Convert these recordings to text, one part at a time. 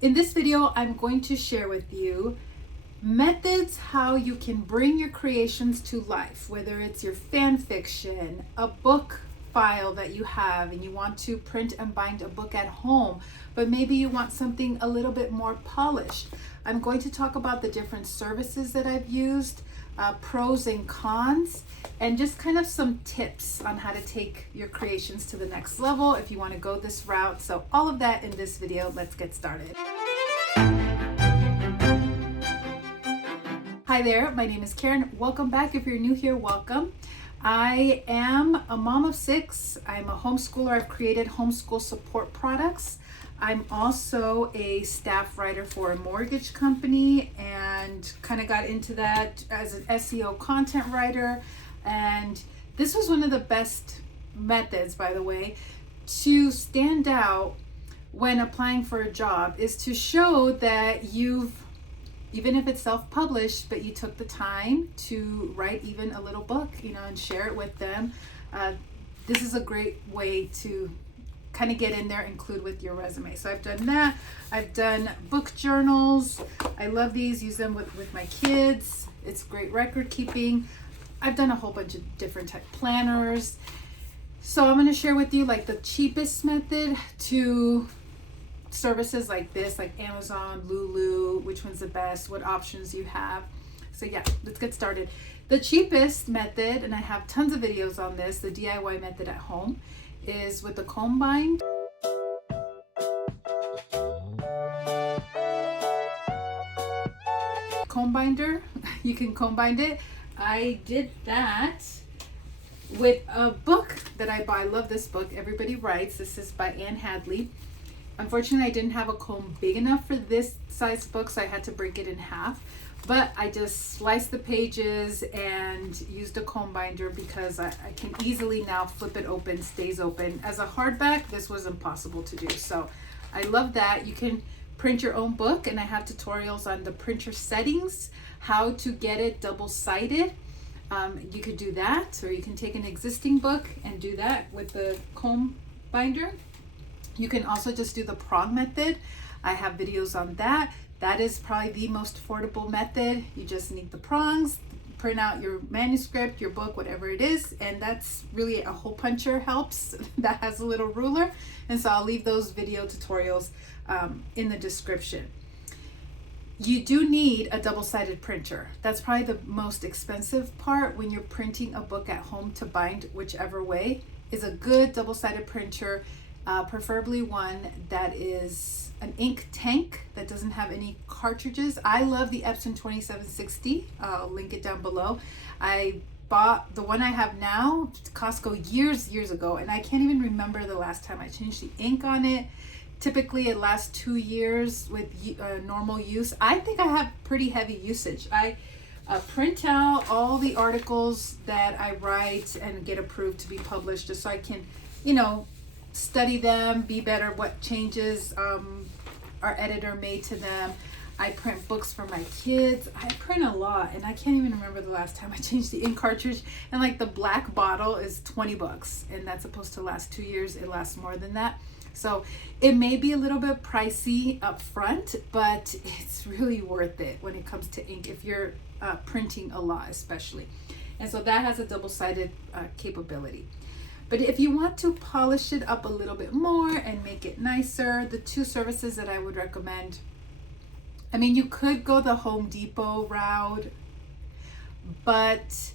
In this video, I'm going to share with you methods how you can bring your creations to life, whether it's your fan fiction, a book file that you have and you want to print and bind a book at home, but maybe you want something a little bit more polished. I'm going to talk about the different services that I've used, pros and cons, and just kind of some tips on how to take your creations to the next level if you want to go this route. So all of that in this video. Let's get started. Hi there, my name is Karen. Welcome back. If you're new here, welcome. I am a mom of 6. I'm a homeschooler. I've created homeschool support products. I'm also a staff writer for a mortgage company and kind of got into that as an SEO content writer. And this was one of the best methods, by the way, to stand out when applying for a job, is to show that you've, even if it's self-published, but you took the time to write even a little book, and share it with them. This is a great way to kind of get in there, include with your resume. So I've done that. I've done book journals. I love these, use them with my kids. It's great record keeping. I've done a whole bunch of different type planners. So I'm going to share with you like the cheapest method to services like this, like Amazon, Lulu, which one's the best, what options you have. So yeah, let's get started. The cheapest method, and I have tons of videos on this, the DIY method at home, is with the comb bind. Comb binder, you can comb bind it. I did that with a book that I buy. I love this book, Everybody Writes. This is by Anne Hadley. Unfortunately, I didn't have a comb big enough for this size book, so I had to break it in half. But I just sliced the pages and used a comb binder because I can easily now flip it open, stays open. As a hardback, this was impossible to do. So I love that. You can print your own book, and I have tutorials on the printer settings, how to get it double-sided. You could do that, or you can take an existing book and do that with the comb binder. You can also just do the prong method. I have videos on that. That is probably the most affordable method. You just need the prongs, print out your manuscript, your book, whatever it is, and that's really a hole puncher helps that has a little ruler. And so I'll leave those video tutorials in the description. You do need a double-sided printer. That's probably the most expensive part when you're printing a book at home to bind whichever way, is a good double-sided printer. Preferably one that is an ink tank that doesn't have any cartridges. I love the Epson 2760. I'll link it down below. I bought the one I have now at Costco years ago, and I can't even remember the last time I changed the ink on it. Typically it lasts 2 years with normal use. I think I have pretty heavy usage. I print out all the articles that I write and get approved to be published, just so I can, study them, be better what changes our editor made to them. I print books for my kids. I print a lot, and I can't even remember the last time I changed the ink cartridge. And like the black bottle is $20, and that's supposed to last 2 years. It lasts more than that. So it may be a little bit pricey up front, but it's really worth it when it comes to ink, if you're printing a lot especially. And so that has a double-sided capability. But if you want to polish it up a little bit more and make it nicer, the 2 services that I would recommend, you could go the Home Depot route, but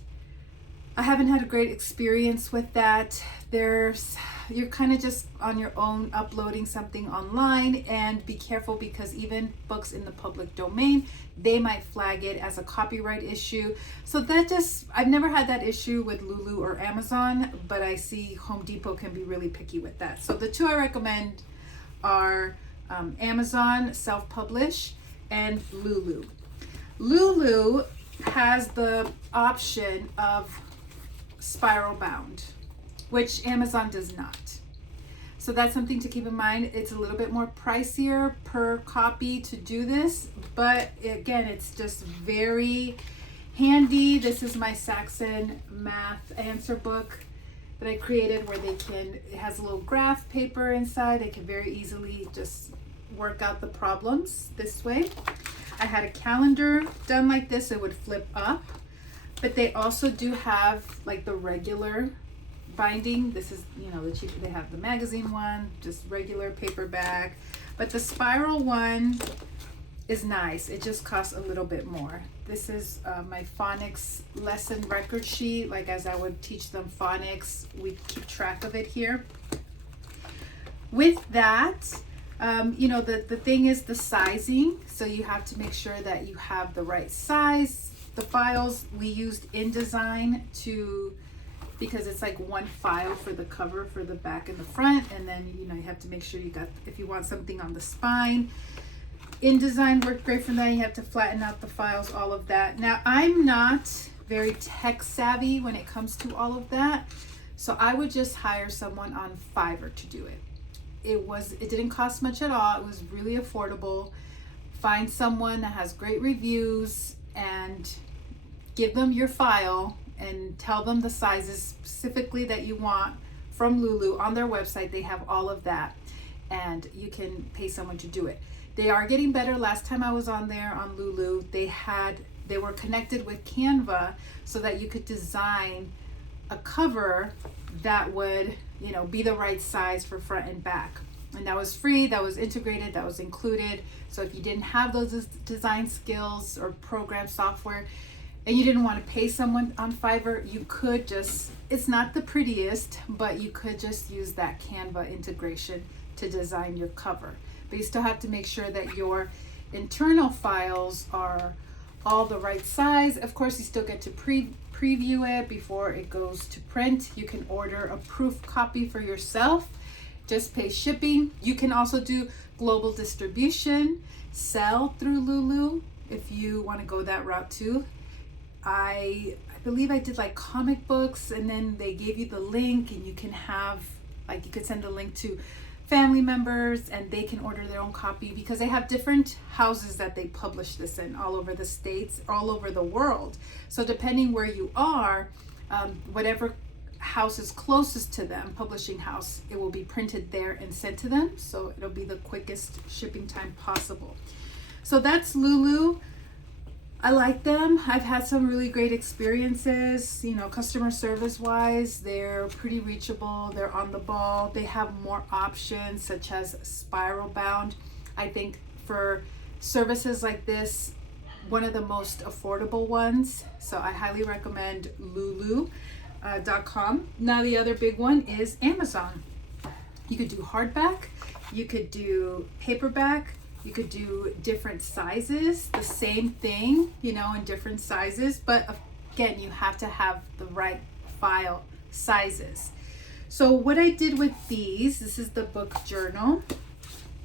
I haven't had a great experience with that. You're kind of just on your own uploading something online, and be careful because even books in the public domain, they might flag it as a copyright issue. So I've never had that issue with Lulu or Amazon, but I see Home Depot can be really picky with that. So the 2 I recommend are Amazon self-publish and Lulu. Lulu has the option of spiral bound, which Amazon does not. So that's something to keep in mind. It's a little bit more pricier per copy to do this, but again, it's just very handy. This is my Saxon math answer book that I created, where it has a little graph paper inside. They can very easily just work out the problems this way. I had a calendar done like this. It would flip up, but they also do have like the regular binding. This is, you know, the cheap. They have the magazine one, just regular paperback, but the spiral one is nice. It just costs a little bit more. This is my phonics lesson record sheet. Like as I would teach them phonics, we keep track of it here. With that, you know, the thing is the sizing. So you have to make sure that you have the right size. The files we used InDesign because it's like one file for the cover for the back and the front. And then, you know, you have to make sure you got, if you want something on the spine, InDesign worked great for that. You have to flatten out the files, all of that. Now, I'm not very tech savvy when it comes to all of that. So I would just hire someone on Fiverr to do it. It didn't cost much at all. It was really affordable. Find someone that has great reviews and give them your file and tell them the sizes specifically that you want from Lulu. On their website, they have all of that, and you can pay someone to do it. They are getting better. Last time I was on there on Lulu, they were connected with Canva so that you could design a cover that would, you know, be the right size for front and back. And that was free, that was integrated, that was included. So if you didn't have those design skills or program software and you didn't want to pay someone on Fiverr, you could just, it's not the prettiest, but you could just use that Canva integration to design your cover. But you still have to make sure that your internal files are all the right size. Of course, you still get to preview it before it goes to print. You can order a proof copy for yourself, just pay shipping. You can also do global distribution, sell through Lulu if you want to go that route too. I believe I did like comic books, and then they gave you the link, and you can have, like, you could send a link to family members and they can order their own copy, because they have different houses that they publish this in all over the states, all over the world. So depending where you are, whatever house is closest to them, publishing house, it will be printed there and sent to them. So it'll be the quickest shipping time possible. So that's Lulu. I like them. I've had some really great experiences, you know, customer service wise. They're pretty reachable. They're on the ball. They have more options such as spiral bound. I think for services like this, one of the most affordable ones. So I highly recommend Lulu.com. Now the other big one is Amazon. You could do hardback, you could do paperback, you could do different sizes, the same thing, you know, in different sizes, but again, you have to have the right file sizes. So what I did with these, this is the book journal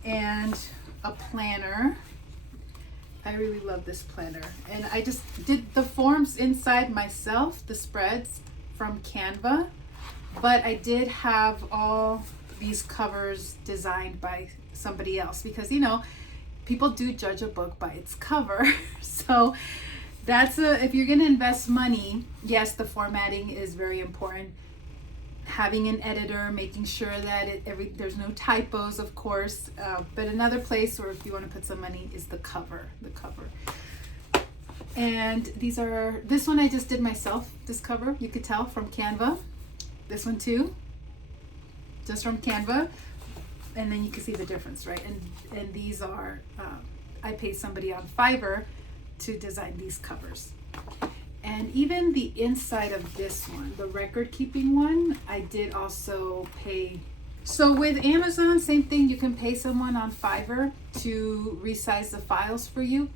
and a planner. I really love this planner. And I just did the forms inside myself, the spreads from Canva, but I did have all these covers designed by somebody else, because, you know, people do judge a book by its cover. So that's if you're going to invest money, yes, the formatting is very important. Having an editor, making sure that there's no typos, of course. But another place where if you want to put some money is the cover. And this one I just did myself, this cover, you could tell from Canva. This one too, just from Canva. And then you can see the difference, right? And these are, I paid somebody on Fiverr to design these covers. And even the inside of this one, the record keeping one, I did also pay. So with Amazon, same thing, you can pay someone on Fiverr to resize the files for you.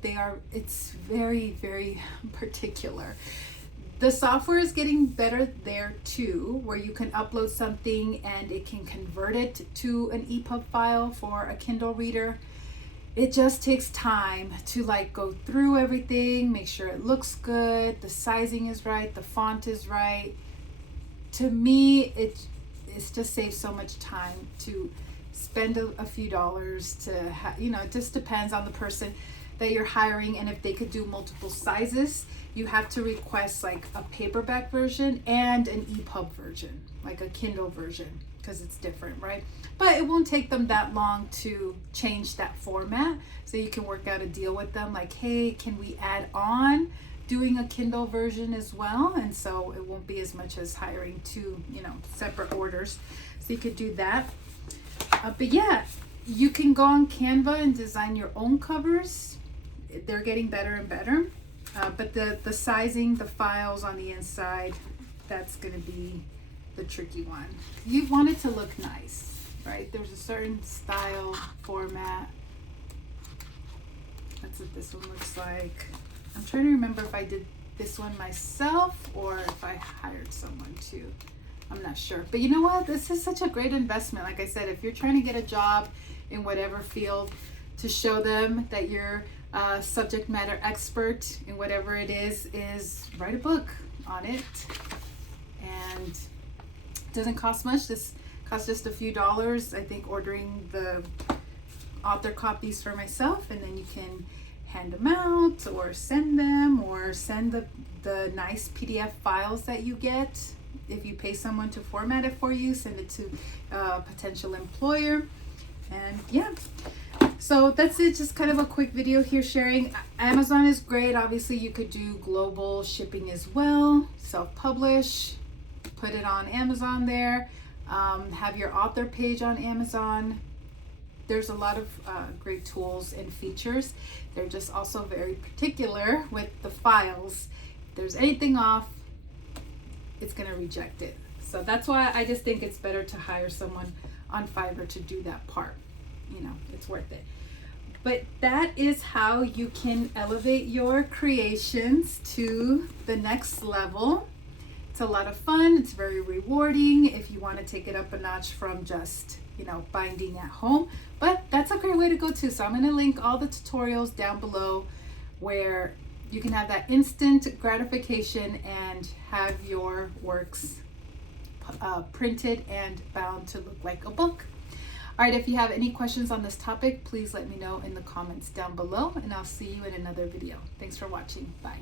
It's very, very particular. The software is getting better there too, where you can upload something and it can convert it to an EPUB file for a Kindle reader. It just takes time to like go through everything, make sure it looks good, the sizing is right, the font is right. To me, it just saves so much time to spend a few dollars to you know, it just depends on the person that you're hiring, and if they could do multiple sizes. You have to request like a paperback version and an EPUB version, like a Kindle version. because it's different, right? But it won't take them that long to change that format. So you can work out a deal with them like, hey, can we add on doing a Kindle version as well? And so it won't be as much as hiring two, separate orders. So you could do that. But yeah, you can go on Canva and design your own covers. They're getting better and better. But the sizing, the files on the inside, that's going to be the tricky one. You want it to look nice, right? There's a certain style, format. That's what this one looks like. I'm trying to remember if I did this one myself or if I hired someone to. I'm not sure. But you know what? This is such a great investment. Like I said, if you're trying to get a job in whatever field, to show them that you're a subject matter expert in whatever it is write a book on it. And it doesn't cost much. This costs just a few dollars. I think ordering the author copies for myself, and then you can hand them out or send them, or send the nice PDF files that you get. If you pay someone to format it for you, send it to a potential employer. And yeah, so that's it. Just kind of a quick video here sharing. Amazon is great. Obviously you could do global shipping as well, self-publish, put it on Amazon there, have your author page on Amazon. There's a lot of great tools and features. They're just also very particular with the files. If there's anything off, it's going to reject it. So that's why I just think it's better to hire someone on Fiverr to do that part. It's worth it. But that is how you can elevate your creations to the next level. It's a lot of fun. It's very rewarding if you want to take it up a notch from just binding at home. But that's a great way to go too. So I'm going to link all the tutorials down below where you can have that instant gratification and have your works printed and bound to look like a book. All right, if you have any questions on this topic, please let me know in the comments down below, and I'll see you in another video. Thanks for watching. Bye.